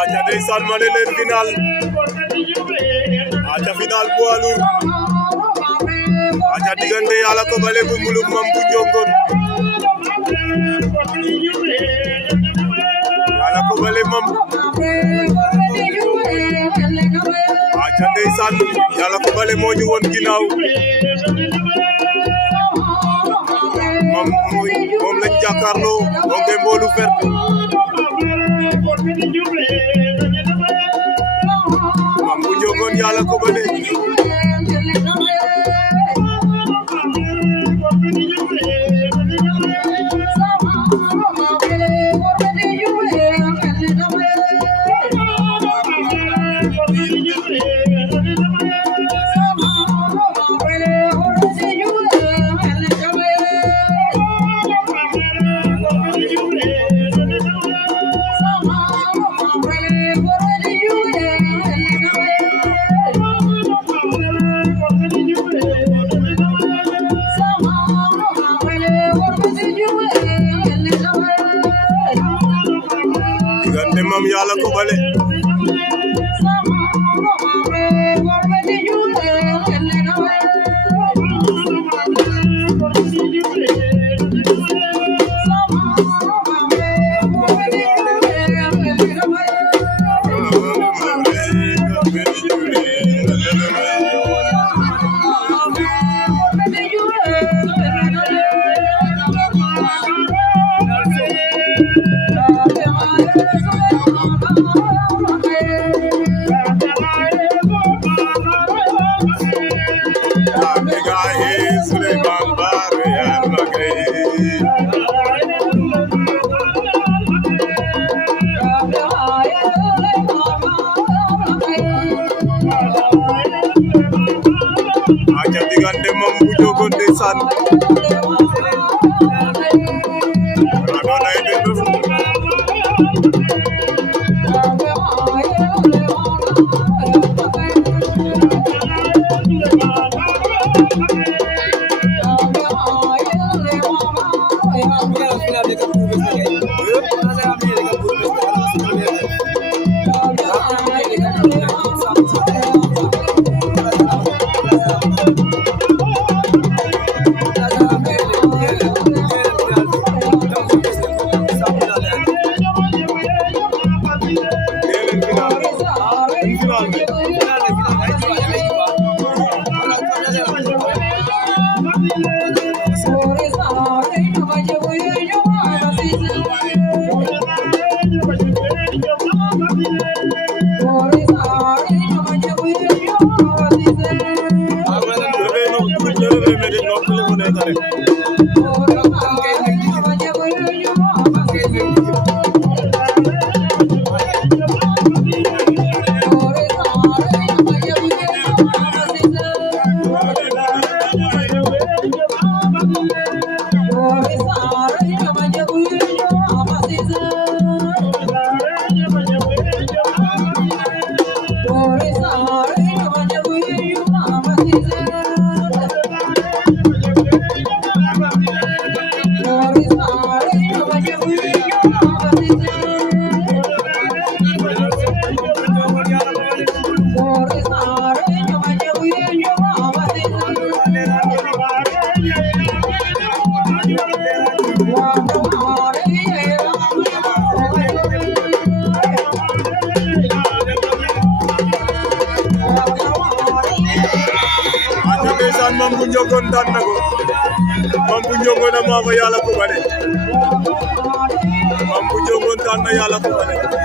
aja ndeysaan ma ne leen final aja final poids lourd aja diggante Yalla Cobalé bu Mbulum Mam bu Njongon Yalla Cobalé Mam aja ndeysaan Yalla Cobalé moo ñu woon ginnaaw moom lañ jàkkaarloo moo ngi mboolu vert Mam bu Njongon Yalla Cobalé diggante Mam Yalla Cobalé aja diggante Mam bu Njongon ndeysaan Mam bu Njongon daan na ko Mam bu Njongon a maafa Yalla Cobalé Mam bu Njongon daan na Yalla Cobalé